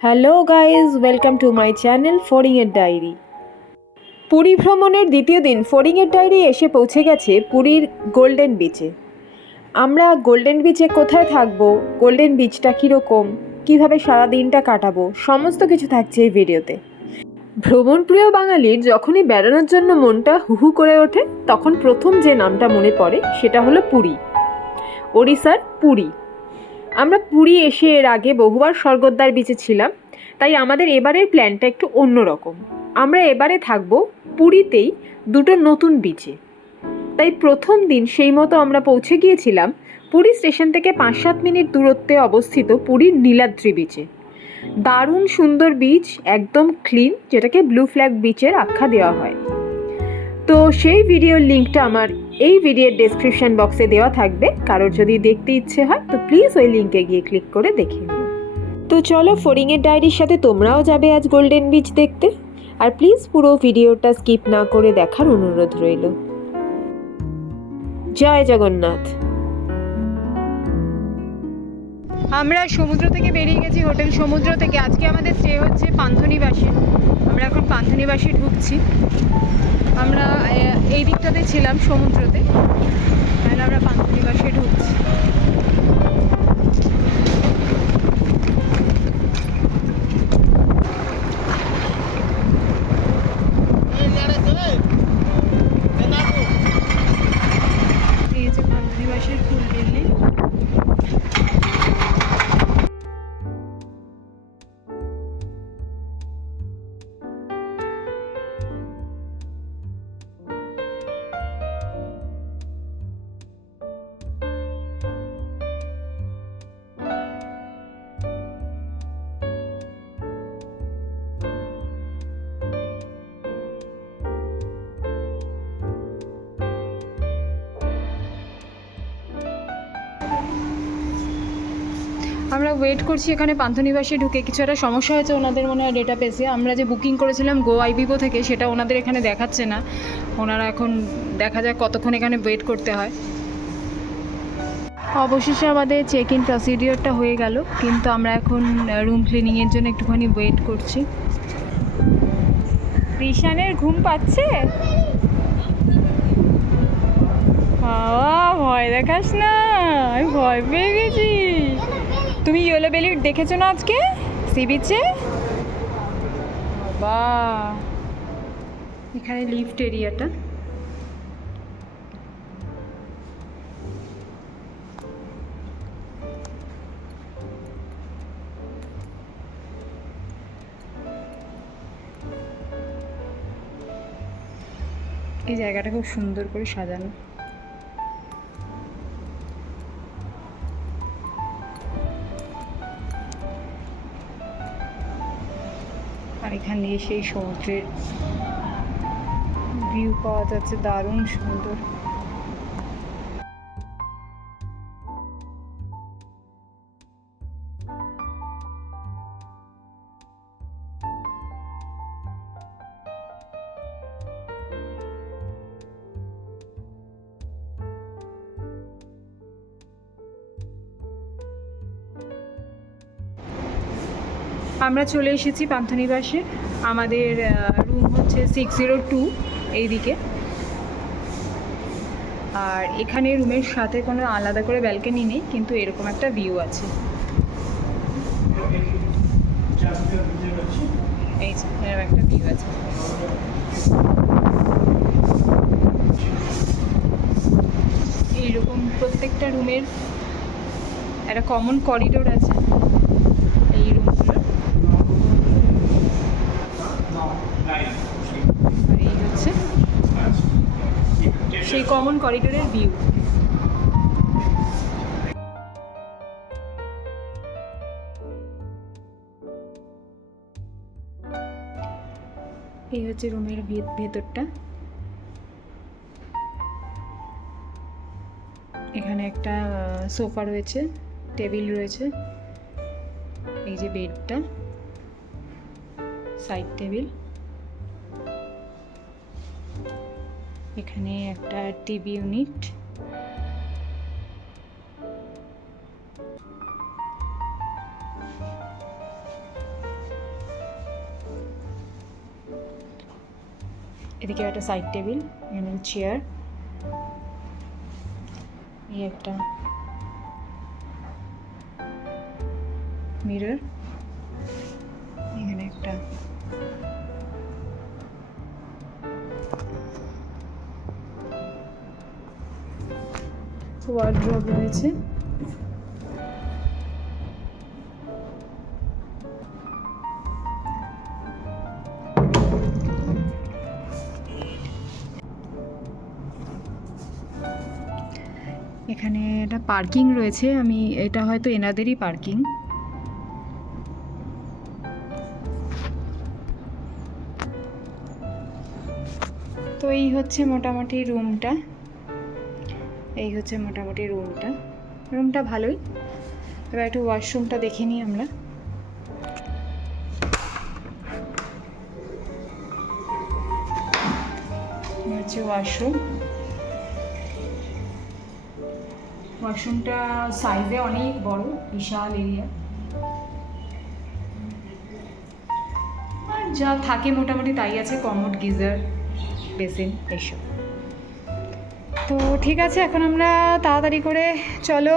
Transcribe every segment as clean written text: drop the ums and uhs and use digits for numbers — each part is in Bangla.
Hello guys, welcome to my channel ফড়িংয়ের ডায়েরি। পুরী ভ্রমণের দ্বিতীয় দিন ফড়িংয়ের ডায়েরি এসে পৌঁছে গেছে পুরীর গোল্ডেন বিচে। আমরা গোল্ডেন বিচে কোথায় থাকবো, গোল্ডেন বিচটা কীরকম, কীভাবে সারা দিনটা কাটাবো, সমস্ত কিছু থাকছে এই ভিডিওতে। ভ্রমণপ্রিয় বাঙালির যখনই বেড়ানোর জন্য মনটা হুহু করে ওঠে, তখন প্রথম যে নামটা মনে পড়ে সেটা হলো পুরী, ওড়িশার পুরী। আমরা পুরী এসে এর আগে বহুবার স্বর্গদ্বার বিচে ছিলাম, তাই আমাদের এবারের প্ল্যানটা একটু অন্যরকম। আমরা এবারে থাকবো পুরীতেই দুটো নতুন বিচে। তাই প্রথম দিন সেই মতো আমরা পৌঁছে গিয়েছিলাম পুরী স্টেশন থেকে 5-7 মিনিট দূরত্বে অবস্থিত পুরীর নীলাদ্রি বিচে। দারুণ সুন্দর বিচ, একদম ক্লিন, যেটাকে ব্লু ফ্ল্যাগ বিচের আখ্যা দেওয়া হয়। তো সেই ভিডিওর লিঙ্কটা আমার এই ভিডিওর ডেসক্রিপশন বক্সে দেওয়া থাকবে, কারোর যদি দেখতে ইচ্ছে হয় তো প্লিজ ওই লিঙ্কে গিয়ে ক্লিক করে দেখে নিও। তো চলো, ফড়িংয়ের ডায়েরির সাথে তোমরাও যাবে আজ গোল্ডেন বিচ দেখতে, আর প্লিজ পুরো ভিডিওটা স্কিপ না করে দেখার অনুরোধ রইল। জয় জগন্নাথ। আমরা সমুদ্র থেকে বেরিয়ে গেছি, হোটেল সমুদ্র থেকে। আজকে আমাদের স্টে হচ্ছে পান্থনিবাসে। আমরা এখন পান্থনিবাসে ঢুকছি। আমরা এই দিকটাতে ছিলাম সমুদ্রতে, আর আমরা পান্থনিবাসে ঢুকছি। এই যে পান্থনিবাসের ফুল বিল্ডিং। আমরা ওয়েট করছি এখানে পান্থনিবাসে ঢুকে। কিছু একটা সমস্যা হয়েছে ওনাদের মনে হয় ডেটা পেসে। আমরা যে বুকিং করেছিলাম গো আইবিবো থেকে, সেটা ওনাদের এখানে দেখাচ্ছে না। ওনারা এখন দেখা যায় কতক্ষণ এখানে ওয়েট করতে হয়। অবশেষে আমাদের চেক ইন প্রসিডিওরটা হয়ে গেল, কিন্তু আমরা এখন রুম ক্লিনিংয়ের জন্য একটুখানি ওয়েট করছি। রিশানের ঘুম পাচ্ছে? বাবা, ভয় দেখাস না, আমি ভয় পেয়ে গেছি। তুমি ইয়েলো বেলি দেখেছো না আজকে সি বিচে? বাবা, এখানে লিফট এরিয়াটা। এই জায়গাটা খুব সুন্দর করে সাজানো। আর এখানে সেই সমুদ্রের ভিউ পাওয়া যাচ্ছে, দারুণ সুন্দর। আমরা চলে এসেছি পান্থনিবাসে। আমাদের রুম হচ্ছে 602 এইদিকে। আর এখানে রুমের সাথে কোনো আলাদা করে ব্যালকনি নেই, কিন্তু এরকম একটা ভিউ আছে। এই যে এরকম একটা ভিউ আছে। এইরকম প্রত্যেকটা রুমের একটা কমন করিডোর আছে এই রুমগুলোর। আর এই হচ্ছে সেই কমন করিডোরের ভিউ। এই হচ্ছে রুমের ভেতরটা। এখানে একটা সোফা রয়েছে, টেবিল রয়েছে, এই যে বেডটা, সাইড টেবিল। এখানে একটা টিভি ইউনিট। এদিকে একটা সাইড টেবিল, এখানে চেয়ার, এই একটা মিরর, এখানে একটা ওয়ার্ড্রোব রয়েছে। এখানে একটা পার্কিং রয়েছে, এটা হয়তো এনাদেরই পার্কিং। তো এই হচ্ছে মোটামুটি রুমটা, রুমটা ভালোই। এবার একটু ওয়াশরুমটা দেখে নিই আমরা। হচ্ছে ওয়াশরুমটা সাইজে অনেক বড়, বিশাল এরিয়া। আর যা থাকে মোটামুটি তাই আছে, কমোড, গিজার, বেসিন এইসব। তো ঠিক আছে, এখন আমরা তাড়াতাড়ি করে চলো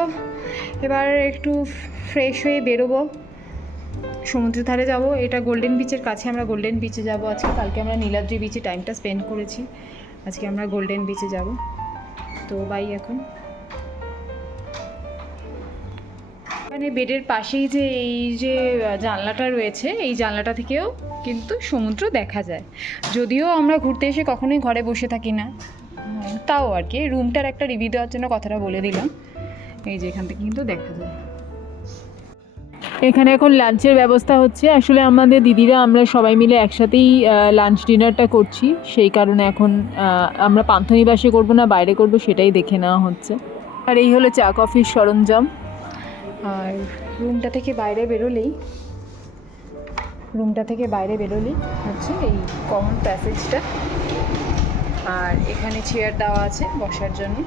এবার একটু ফ্রেশ হয়ে বেরোবো, সমুদ্রের ধারে যাব। এটা গোল্ডেন বিচের কাছে, আমরা গোল্ডেন বিচে যাব আজকে। কালকে আমরা নীলাদ্রি বিচে টাইমটা স্পেন্ড করেছি, আজকে আমরা গোল্ডেন বিচে যাব। তো বাই। এখন মানে বেডের পাশেই যে জানলাটা রয়েছে, এই জানলাটা থেকেও কিন্তু সমুদ্র দেখা যায়। যদিও আমরা ঘুরতে এসে কখনোই ঘরে বসে থাকি না, তাও আর কি রুমটার একটা রিভিউ দেওয়ার জন্য কথাটা বলে দিলাম। এই যে এখান থেকে কিন্তু দেখা যায়। এখানে এখন লাঞ্চের ব্যবস্থা হচ্ছে। আসলে আমাদের দিদিরা আমরা সবাই মিলে একসাথেই লাঞ্চ ডিনারটা করছি, সেই কারণে এখন আমরা পান্থনিবাসে করব না বাইরে করব সেটাই দেখে নেওয়া হচ্ছে। আর এই হলো চা কফির সরঞ্জাম। আর রুমটা থেকে বাইরে বেরোলেই হচ্ছে এই কমন প্যাসেজটা। আর এখানে চেয়ার দেওয়া আছে বসার জন্য,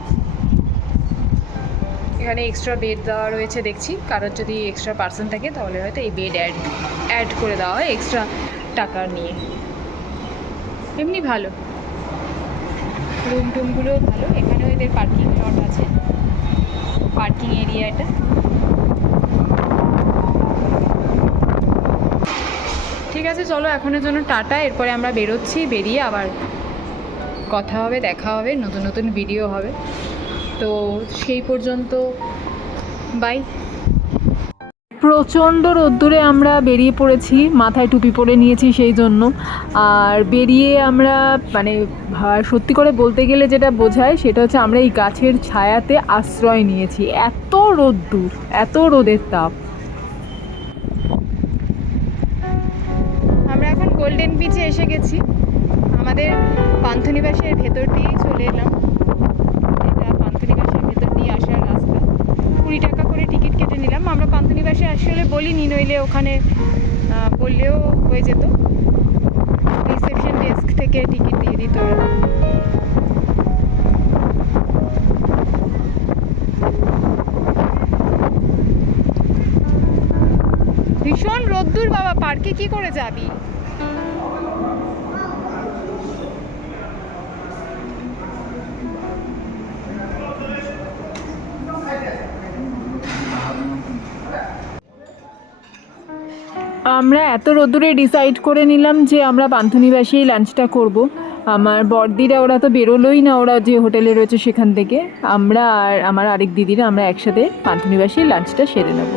এখানে এক্সট্রা বেড দেওয়া রয়েছে দেখছি। কারোর যদি এক্সট্রা পার্সন থাকে তাহলে হয়তো এই বেড অ্যাড করে দেওয়া হয় এক্সট্রা টাকা নিয়ে। এমনি ভালো, রুমগুলো ভালো। এখানেও এদের পার্কিং লট আছে, পার্কিং এরিয়া এটা। ঠিক আছে, চলো এখনের জন্য টাটা। এরপরে আমরা বেরোচ্ছি, বেরিয়ে আবার কথা হবে, দেখা হবে, নতুন ভিডিও হবে। তো সেই পর্যন্ত বাই। প্রচণ্ড রোদ্দুরে আমরা বেরিয়ে পড়েছি, মাথায় টুপি পরে নিয়েছি সেই জন্য। আর বেরিয়ে আমরা মানে সত্যি করে বলতে গেলে যেটা বোঝায় সেটা হচ্ছে আমরা এই গাছের ছায়াতে আশ্রয় নিয়েছি। এত রোদ্দুর, এত রোদের তাপ। আমরা এখন গোল্ডেন বিচে এসে গেছি, আমাদের পান্থনিবাসের ভেতর দিয়েই চলে এলাম। এটা পান্থনিবাসের ভেতর দিয়ে আসার রাস্তা। 20 টাকা করে টিকিট কেটে নিলাম। আমরা পান্থনিবাসে আসলে বলিনি, নইলে ওখানে বললেও হয়ে যেত, রিসেপশন ডেস্ক থেকে টিকিট দিয়ে দিত ওরা। ভীষণ রোদ্দুর বাবা, পার্কে কি করে যাবি? আমরা এত রোদ্দুরে ডিসাইড করে নিলাম যে আমরা পান্থনিবাসেই লাঞ্চটা করব। আমার বড়দিরা ওরা তো বেরোলোই না, ওরা যে হোটেলে রয়েছে সেখান থেকে। আমরা আর আমার আরেক দিদিরা আমরা একসাথে পান্থনিবাসেই লাঞ্চটা সেরে নেব।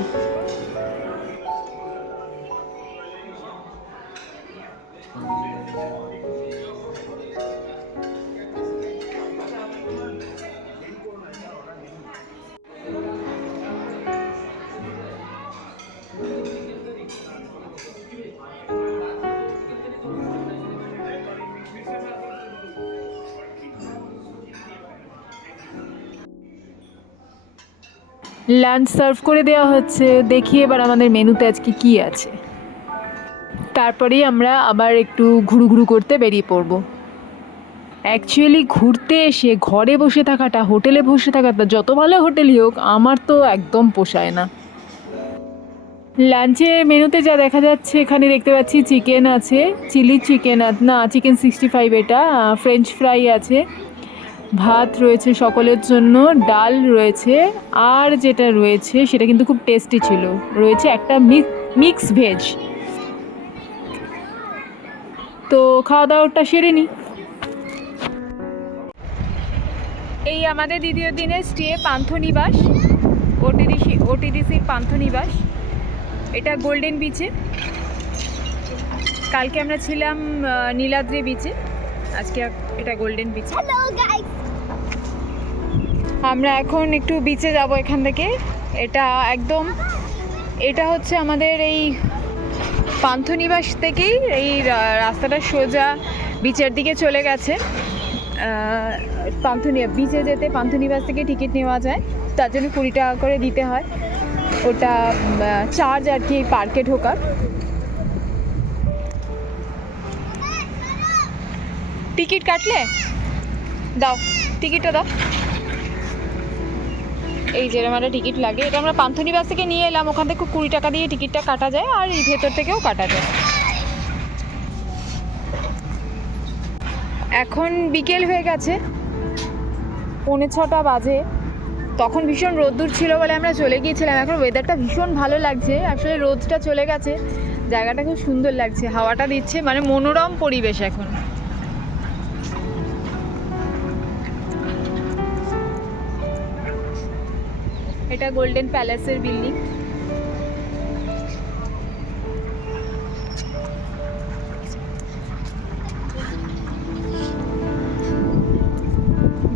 লাঞ্চ সার্ভ করে দেওয়া হচ্ছে। দেখি এবার আমাদের মেনুতে আজকে কি আছে, তারপরেই আমরা আবার একটু ঘুরু করতে বেরিয়ে পড়ব। অ্যাকচুয়ালি ঘুরতে এসে ঘরে বসে থাকাটা, হোটেলে বসে থাকাটা, যত ভালো হোটেলই হোক, আমার তো একদম পোষায় না। লাঞ্চের মেনুতে যা দেখা যাচ্ছে, এখানে দেখতে পাচ্ছি চিকেন আছে, চিলি চিকেন, না চিকেন 65, এটা ফ্রেঞ্চ ফ্রাই আছে, ভাত রয়েছে সকলের জন্য, ডাল রয়েছে, আর যেটা রয়েছে সেটা কিন্তু খুব টেস্টি ছিল, রয়েছে একটা মিক্স ভেজ। তো খাওয়া দাওয়াটা সেরে নিই। এই আমাদের দ্বিতীয় দিনের স্টে পান্থনিবাস, ওটিডিসির পান্থনিবাস। এটা গোল্ডেন বিচে। কালকে আমরা ছিলাম নীলাদ্রি বিচে, আজকে এটা গোল্ডেন বিচ। আমরা এখন একটু বিচে যাব এখান থেকে। এটা হচ্ছে আমাদের এই পান্থনিবাস থেকেই এই রাস্তাটা সোজা বিচের দিকে চলে গেছে। বিচে যেতে পান্থনিবাস থেকে টিকিট নেওয়া যায়, তার জন্য 20 টাকা করে দিতে হয়, ওটা চার্জ আর কি পার্কে ঢোকার। টিকিট কাটলে দাও, টিকিটটা দাও। এই যে একটা টিকিট লাগে, এটা আমরা পান্থনিবাস থেকে নিয়ে এলাম, ওখান থেকে 20 টাকা দিয়ে টিকিটটা কাটা যায়, আর এই ভেতর থেকেও কাটা যায়। এখন বিকেল হয়ে গেছে, 5:45 বাজে। তখন ভীষণ রোদ্দুর ছিল বলে আমরা চলে গিয়েছিলাম। এখন ওয়েদারটা ভীষণ ভালো লাগছে, আসলে রোদটা চলে গেছে, জায়গাটা খুব সুন্দর লাগছে, হাওয়াটা দিচ্ছে, মানে মনোরম পরিবেশ এখন। এটা গোল্ডেন প্যালেসের বিল্ডিং।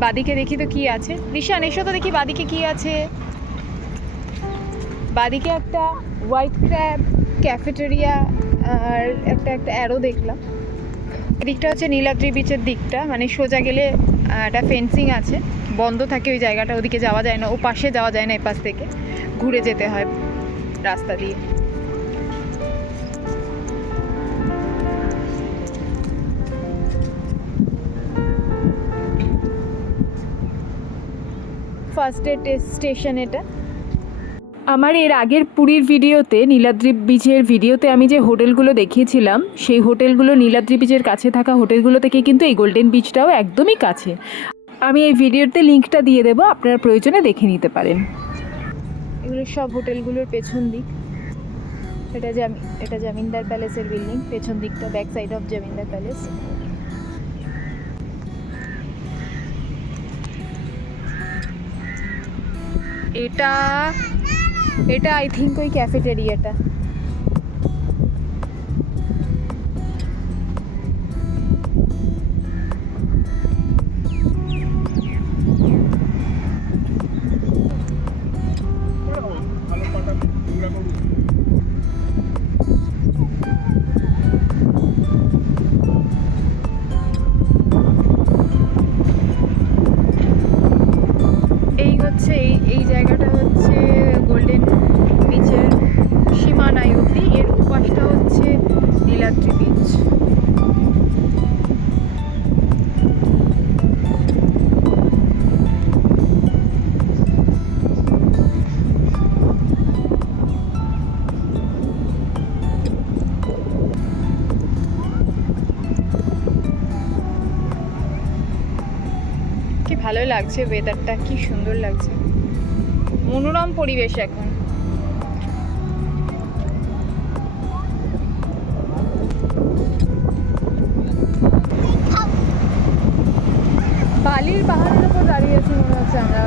বাদিকে দেখি তো কি আছে, ঋষান এসো তো দেখি বাদিকে কি আছে। বাদিকে একটা হোয়াইট ক্র্যাব ক্যাফেটেরিয়া আর একটা অ্যারো দেখলাম। এদিকটা হচ্ছে নীলাদ্রি বিচের দিকটা, মানে সোজা গেলে একটা ফেন্সিং আছে, বন্ধ থাকে ওই জায়গাটা, ওদিকে যাওয়া যায় না, ও পাশে যাওয়া যায় না, এপাশ থেকে ঘুরে যেতে হয় রাস্তা দিয়ে। ফার্স্ট ডে স্টেশন এটা। আমার এর আগের পুরীর ভিডিওতে, নীলাদ্রি বিচের ভিডিওতে আমি যে হোটেলগুলো দেখিয়েছিলাম, সেই হোটেলগুলো নীলাদ্রি বিচের কাছে থাকা হোটেলগুলো থেকে কিন্তু এই গোল্ডেন বিচটাও একদমই কাছে। আমি এই ভিডিওতে লিঙ্কটা দিয়ে দেবো, আপনারা প্রয়োজনে দেখে নিতে পারেন। এগুলো সব হোটেলগুলোর পেছন দিক। এটা জমিদার প্যালেসের বিল্ডিং, পেছন দিকটা back side of zamindar palace. এটা আই থিঙ্ক ওই ক্যাফেটেরিয়াটা। এই জায়গাটা হচ্ছে গোল্ডেন বিচের সীমানায় অবধি, এর উপাসটা হচ্ছে নীলাদ্রি বিচ। কি ভালো লাগছে, ওয়েদারটা কি সুন্দর লাগছে, মনোরম পরিবেশ এখন। বালির পাহাড়ের উপর দাঁড়িয়ে আছি মনে হচ্ছে আমরা।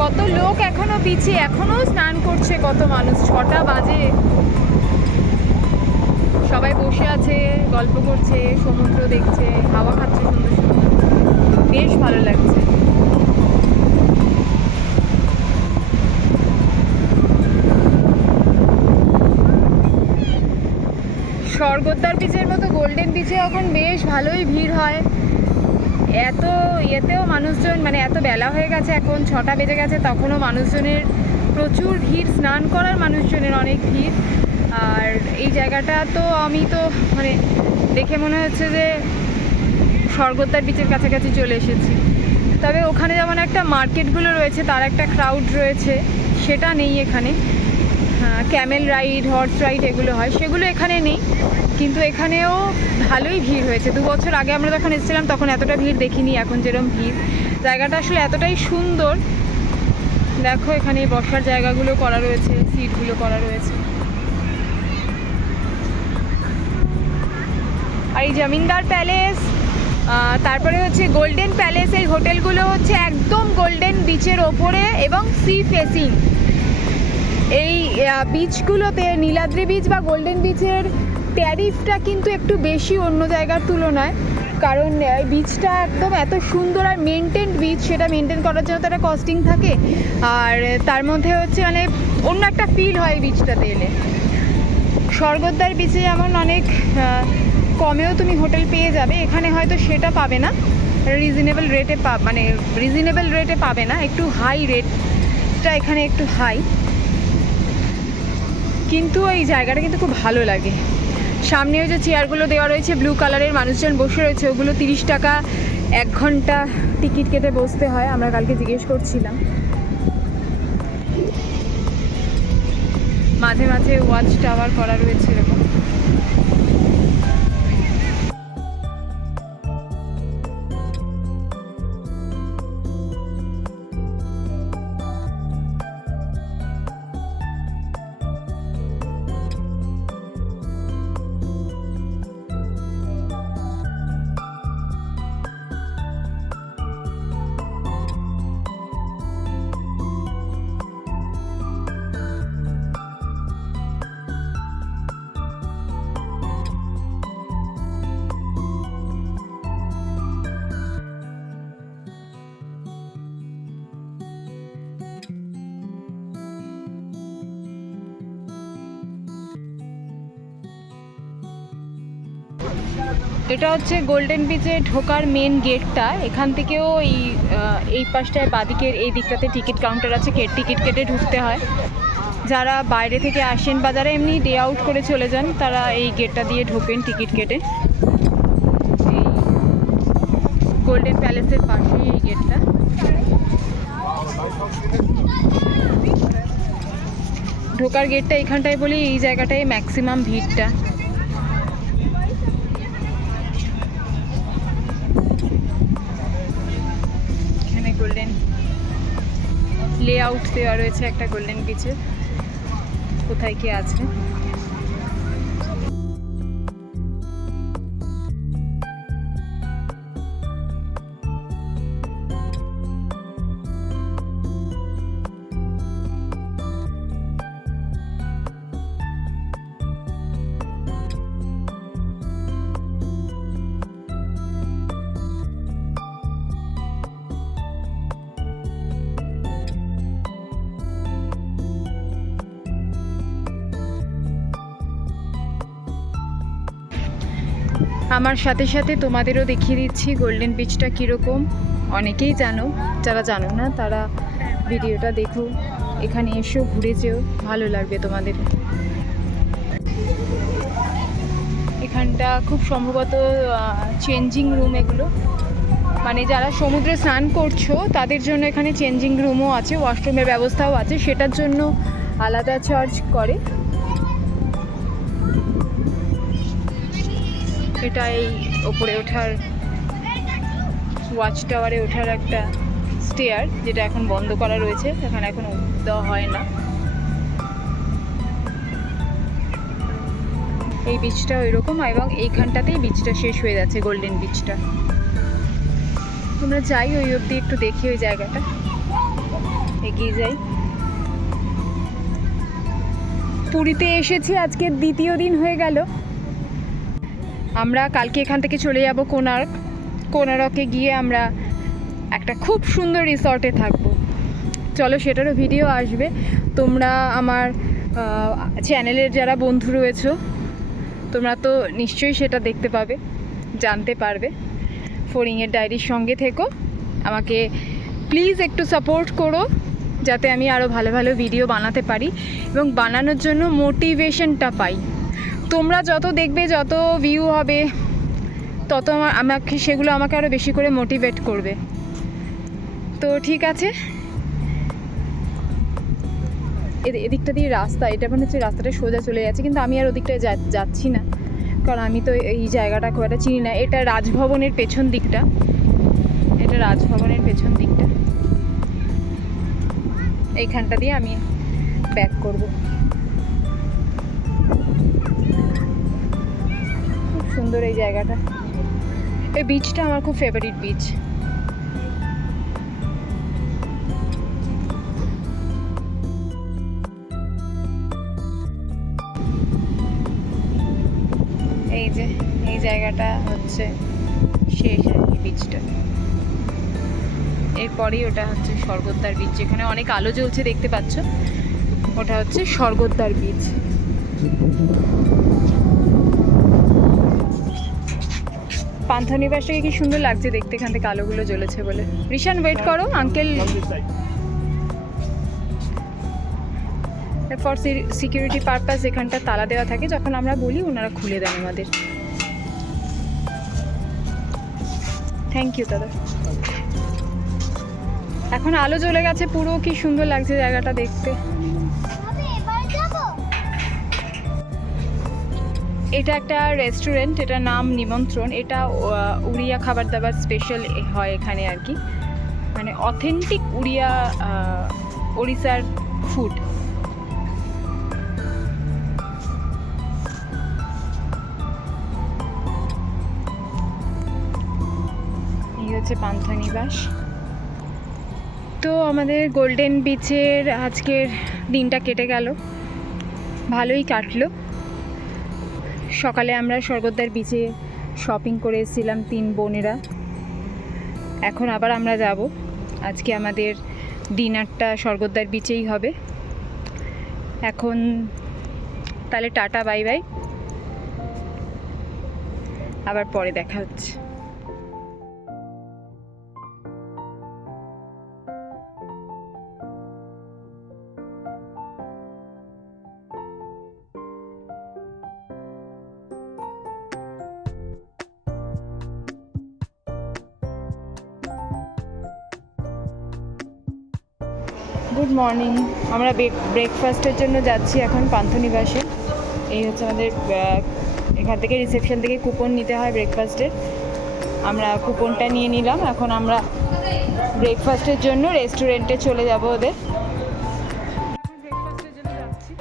কত লোক এখনো বিচে, এখনো স্নান করছে কত মানুষ, 6টা বাজে, সবাই বসে আছে, গল্প করছে, সমুদ্র দেখছে, হাওয়া খাচ্ছে সুন্দর সুন্দর, বেশ ভালো লাগছে। স্বর্গদ্বার বিচের মতো গোল্ডেন বিচে এখন বেশ ভালোই ভিড় হয়। এতেও মানুষজন, মানে এত বেলা হয়ে গেছে, এখন 6টা বেজে গেছে, তখনও মানুষজনের প্রচুর ভিড়, স্নান করার মানুষজনের অনেক ভিড়। আর এই জায়গাটা তো আমি তো মানে দেখে মনে হচ্ছে যে স্বর্গদ্বার বিচের কাছাকাছি চলে এসেছি। তবে ওখানে যেমন একটা মার্কেটগুলো রয়েছে, তার একটা ক্রাউড রয়েছে, সেটা নেই এখানে। ক্যামেল রাইড, হর্স রাইড এগুলো হয়, সেগুলো এখানে নেই। কিন্তু এখানেও ভালোই ভিড় হয়েছে। 2 বছর আগে আমরা যখন এসেছিলাম তখন এতটা ভিড় দেখিনি, এখন যেরকম ভিড়। জায়গাটা আসলে এতটাই সুন্দর। দেখো এখানে বসার জায়গাগুলো করা রয়েছে, সিটগুলো করা রয়েছে। আর এই জমিনদার প্যালেস, তারপরে হচ্ছে গোল্ডেন প্যালেস, এই হোটেলগুলো হচ্ছে একদম গোল্ডেন বিচের ওপরে এবং সি ফেসিং। এই বিচগুলোতে নীলাদ্রি বিচ বা গোল্ডেন বিচের ট্যারিফটা কিন্তু একটু বেশি অন্য জায়গার তুলনায়, কারণ এই বিচটা একদম এত সুন্দর আর মেনটেন বিচ, সেটা মেনটেন করার জন্য তো একটা কস্টিং থাকে। আর তার মধ্যে হচ্ছে মানে অন্য একটা ফিল হয় এই বিচটাতে এলে। স্বর্গদ্বার বিচে যেমন অনেক কমেও তুমি হোটেল পেয়ে যাবে, এখানে হয়তো সেটা পাবে না, রিজনেবল রেটে পাবে না, একটু হাই রেটটা এখানে একটু হাই। কিন্তু এই জায়গাটা কিন্তু খুব ভালো লাগে। সামনে ওই যে চেয়ারগুলো দেওয়া রয়েছে ব্লু কালারের, মানুষজন বসে রয়েছে, ওগুলো 30 টাকা 1 ঘন্টা টিকিট কেটে বসতে হয়। আমরা কালকে জিজ্ঞেস করছিলাম। মাঝে মাঝে ওয়াচ টাওয়ার করা রয়েছে এরকম। এটা হচ্ছে গোল্ডেন বিচে ঢোকার মেন গেটটা। এখান থেকেও এই পাশটায় বাদিকের এই দিকটাতে টিকিট কাউন্টার আছে, টিকিট কেটে ঢুকতে হয়। যারা বাইরে থেকে আসেন বা যারা এমনি ডে আউট করে চলে যান, তারা এই গেটটা দিয়ে ঢোকেন টিকিট কেটে। এই গোল্ডেন প্যালেসের পাশেই এই গেটটা। ঢোকার গেটটা এখানটায় বলি, এই জায়গাটায় ম্যাক্সিমাম ভিড়টা। এখানে গোল্ডেন লেআউট দেওয়া রয়েছে একটা গোল্ডেন বিচের, কোথায় কি আছে। আমার সাথে সাথে তোমাদেরও দেখিয়ে দিচ্ছি গোল্ডেন বিচটা কীরকম। অনেকেই জানো, যারা জানো না তারা ভিডিওটা দেখো, এখানে এসেও ঘুরে যেও, ভালো লাগবে তোমাদের। এখানটা খুব সম্ভবত চেঞ্জিং রুম এগুলো, মানে যারা সমুদ্রে স্নান করছো তাদের জন্য এখানে চেঞ্জিং রুমও আছে, ওয়াশরুমের ব্যবস্থাও আছে, সেটার জন্য আলাদা চার্জ করে। এটা এই ওপরে ওঠার, ওয়াচ টাওয়ারে ওঠার একটা স্টেয়ার, যেটা এখন বন্ধ করা রয়েছে, এখানে এখন দেওয়া হয় না। এই বিচটা ওইরকম, এবং এইখানটাতেই বিচটা শেষ হয়ে যাচ্ছে, গোল্ডেন বিচটা। তোমরা যাই ওই অবধি একটু দেখি ওই জায়গাটা, এগিয়ে যাই। পুরীতে এসেছি, আজকে 2য় দিন হয়ে গেল। আমরা কালকে এখান থেকে চলে যাব কোনারকে গিয়ে আমরা একটা খুব সুন্দর রিসর্টে থাকবো। চলো, সেটারও ভিডিও আসবে। তোমরা আমার চ্যানেলের যারা বন্ধু রয়েছো, তোমরা তো নিশ্চয়ই সেটা দেখতে পাবে, জানতে পারবে। ফড়িংয়ের ডায়েরির সঙ্গে থেকো, আমাকে প্লিজ একটু সাপোর্ট করো, যাতে আমি আরও ভালো ভালো ভিডিও বানাতে পারি এবং বানানোর জন্য মোটিভেশনটা পাই। তোমরা যত দেখবে, যত ভিউ হবে, তত সেগুলো আমাকে আরও বেশি করে মোটিভেট করবে। তো ঠিক আছে, এদিকটা দিয়ে রাস্তা, এটা মনে হচ্ছে রাস্তাটা সোজা চলে যাচ্ছে, কিন্তু আমি আর ওদিকটায় যাচ্ছি না, কারণ আমি তো এই জায়গাটা খুব একটা চিনি না। এটা রাজভবনের পেছন দিকটা, এটা রাজভবনের পেছন দিকটা, এইখানটা দিয়ে আমি ব্যাক করব। খুব সুন্দর এই জায়গাটা, এই বিচটা আমার খুব ফেভারিট বিচ। এই যে এই জায়গাটা হচ্ছে শেষ আর কি বিচটা, এরপরেই ওটা হচ্ছে স্বর্গদ্বার বিচ, যেখানে অনেক আলো জ্বলছে দেখতে পাচ্ছ, ওটা হচ্ছে স্বর্গদ্বার বিচ। পান্থনিবাসটাকে কি সুন্দর লাগছে দেখতে, এখান থেকে আলোগুলো জ্বলেছে বলে। রিশান ওয়েট করো, আঙ্কেল ফর সিকিউরিটি পারপাস এখানটা তালা দেওয়া থাকে, যখন আমরা বলি ওনারা খুলে দেন আমাদের। থ্যাংক ইউ দাদা। এখন আলো জ্বলে গেছে পুরো, কি সুন্দর লাগছে জায়গাটা দেখতে। এটা একটা রেস্টুরেন্ট, এটার নাম নিমন্ত্রণ। এটা উড়িয়া খাবার দাবার স্পেশাল হয় এখানে আর কি, মানে অথেন্টিক ওড়িশার ফুড। এই হচ্ছে পান্থনিবাস। তো আমাদের গোল্ডেন বিচের আজকের দিনটা কেটে গেল, ভালোই কাটলো। সকালে আমরা স্বর্গদ্বার বিচে শপিং করে এসেছিলাম 3 বোনেরা। এখন আবার আমরা যাব, আজকে আমাদের ডিনারটা স্বর্গদ্বার বিচেই হবে। এখন তাহলে টাটা, বাই বাই, আবার পরে দেখা হচ্ছে। গুড মর্নিং, আমরা ব্রেকফাস্টের জন্য যাচ্ছি এখন পান্থনিবাসে। এই হচ্ছে আমাদের, এখান থেকে রিসেপশন থেকে কুপন নিতে হয় ব্রেকফাস্টের, আমরা কুপনটা নিয়ে নিলাম। এখন আমরা ব্রেকফাস্টের জন্য রেস্টুরেন্টে চলে যাব ওদের। ব্রেকফাস্টের জন্য যাচ্ছি।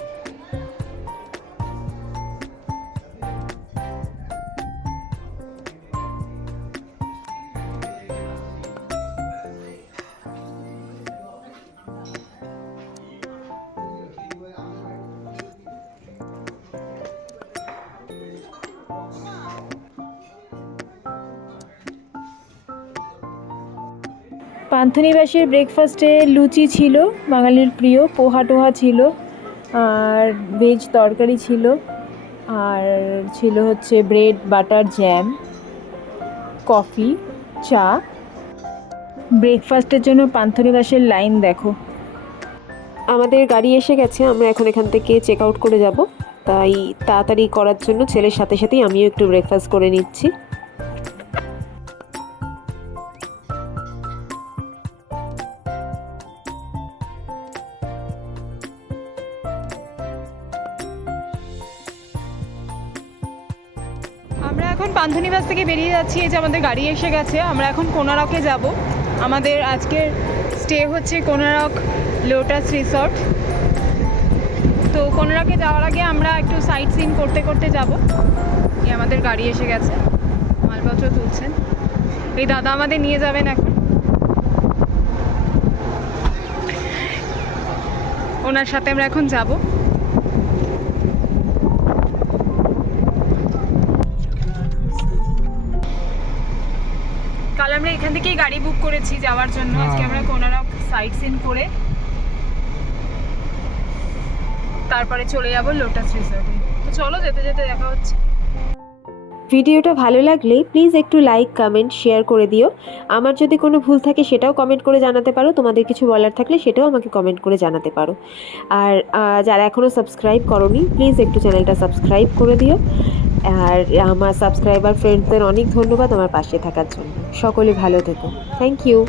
পান্থনিবাসের ব্রেকফাস্টে লুচি ছিল, বাঙালির প্রিয়, পোহা টোহা ছিল, আর ভেজ তরকারি ছিল, আর ছিল হচ্ছে ব্রেড, বাটার, জ্যাম, কফি, চা। ব্রেকফাস্টের জন্য পান্থনিবাসের লাইন দেখো। আমাদের গাড়ি এসে গেছে, আমরা এখন এখান থেকে চেক আউট করে যাব, তাই তাড়াতাড়ি করার জন্য ছেলের সাথে সাথেই আমিও একটু ব্রেকফাস্ট করে নিচ্ছি। আমরা এখন পান্থনিবাস থেকে বেরিয়ে যাচ্ছি, এই যে আমাদের গাড়ি এসে গেছে। আমরা এখন কোনারকে যাব। আমাদের আজকের স্টে হচ্ছে কোনারক লোটাস রিসর্ট। তো কোনারকে যাওয়ার আগে আমরা একটু সাইট সিন করতে করতে যাব। এই আমাদের গাড়ি এসে গেছে, মালপত্র তুলছেন, এই দাদা আমাদের নিয়ে যাবেন এখন। ওনার সাথে আমরা এখন যাব। কাল আমরা এখান থেকেই গাড়ি বুক করেছি যাওয়ার জন্য। আজকে আমরা কোনারক সাইট সিন করে তারপরে চলে যাব লোটাস রিসর্টে। তো চলো, যেতে যেতে দেখা হচ্ছে। ভিডিওটা ভালো লাগলে প্লিজ একটু লাইক কমেন্ট শেয়ার করে দিও। আমার যদি কোনো ভুল থাকে সেটাও কমেন্ট করে জানাতে পারো, তোমাদের কিছু বলার থাকলে সেটাও আমাকে কমেন্ট করে জানাতে পারো। আর যারা এখনও সাবস্ক্রাইব করোনি প্লিজ একটু চ্যানেলটা সাবস্ক্রাইব করে দিও। আর আমার সাবস্ক্রাইবার ফ্রেন্ডসদের অনেক ধন্যবাদ আমার পাশে থাকার জন্য। সকলে ভালো থেকো। Thank you.